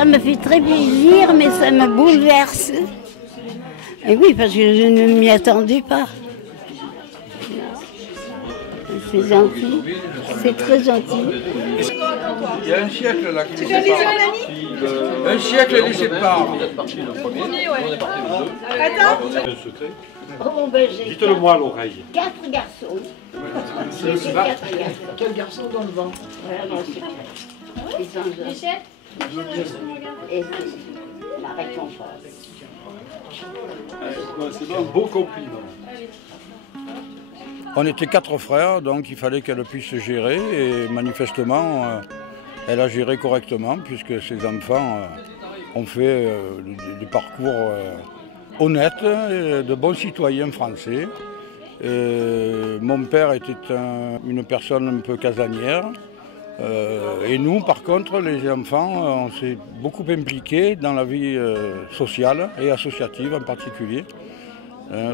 ça me fait très plaisir, mais ça me bouleverse. Et oui, parce que je ne m'y attendais pas. C'est gentil, c'est très gentil. Il y a un siècle là qui les sépare. Un siècle les sépare. Attends. Oh, ben, Dites-le moi à l'oreille. 4 garçons. J'ai 4 garçons. Quel garçon dans le vent? Voilà, non, c'est ils sont jeunes. Et c'est la récompense. C'est un beau compliment. On était 4 frères, donc il fallait qu'elle puisse gérer et manifestement, elle a géré correctement puisque ses enfants ont fait des parcours honnêtes, de bons citoyens français. Mon père était une personne un peu casanière et nous, par contre, les enfants, on s'est beaucoup impliqués dans la vie sociale et associative en particulier.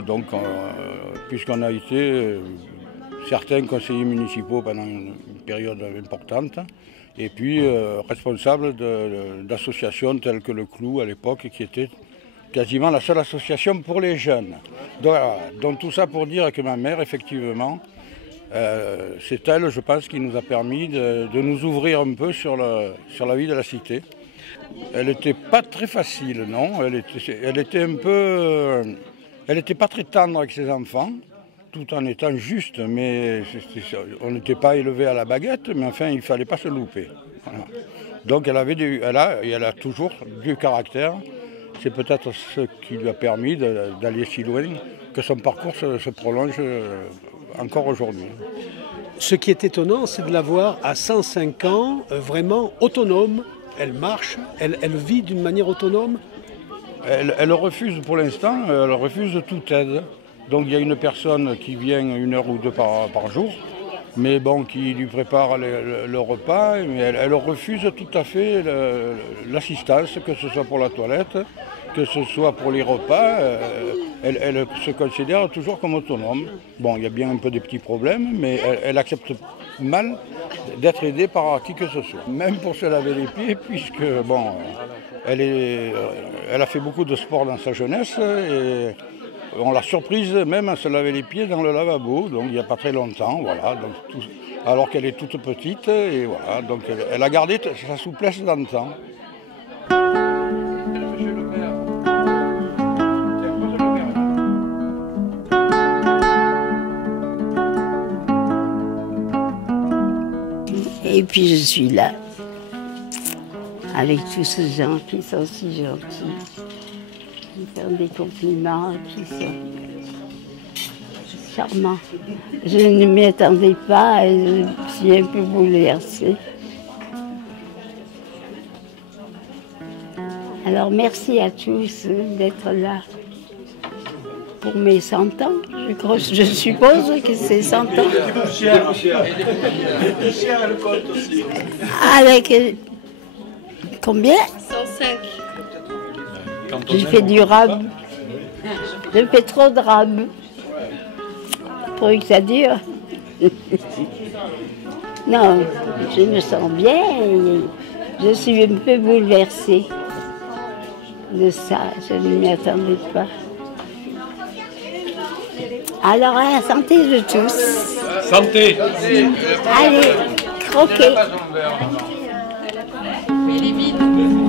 Donc, puisqu'on a été certains conseillers municipaux pendant une période importante, et puis responsable d'associations telles que le Clou à l'époque, qui était quasiment la seule association pour les jeunes. Donc tout ça pour dire que ma mère, effectivement, c'est elle, je pense, qui nous a permis de nous ouvrir un peu sur la vie de la cité. Elle n'était pas très facile, non, elle était un peu... Elle n'était pas très tendre avec ses enfants, tout en étant juste, mais on n'était pas élevé à la baguette, mais enfin, il ne fallait pas se louper. Voilà. Donc elle a toujours du caractère. C'est peut-être ce qui lui a permis d'aller si loin, que son parcours se prolonge encore aujourd'hui. Ce qui est étonnant, c'est de la voir à 105 ans, vraiment autonome. Elle marche, elle vit d'une manière autonome. Elle refuse pour l'instant, elle refuse toute aide. Donc il y a une personne qui vient 1 heure ou 2 par jour, mais bon, qui lui prépare le repas, mais elle refuse tout à fait l'assistance, que ce soit pour la toilette, que ce soit pour les repas. Elle se considère toujours comme autonome. Bon, il y a bien un peu des petits problèmes, mais elle accepte mal d'être aidée par qui que ce soit. Même pour se laver les pieds, puisque bon, elle a fait beaucoup de sport dans sa jeunesse et on l'a surprise même à se laver les pieds dans le lavabo, donc il n'y a pas très longtemps, voilà, donc alors qu'elle est toute petite, et voilà, donc elle a gardé sa souplesse dans le temps. Et puis je suis là, avec tous ces gens qui sont si gentils, qui font des compliments, qui sont charmants. Je ne m'y attendais pas et je suis un peu bouleversée. Alors merci à tous d'être là pour mes 100 ans. Je suppose que c'est 100 ans. Avec combien? 105. J'ai fait du rab. Je fais trop de rab. Pour que ça dure. Non, je me sens bien. Je suis un peu bouleversée de ça. Je ne m'y attendais pas. Alors, à la santé de tous. Santé. Allez, croquez. Mais il est vide.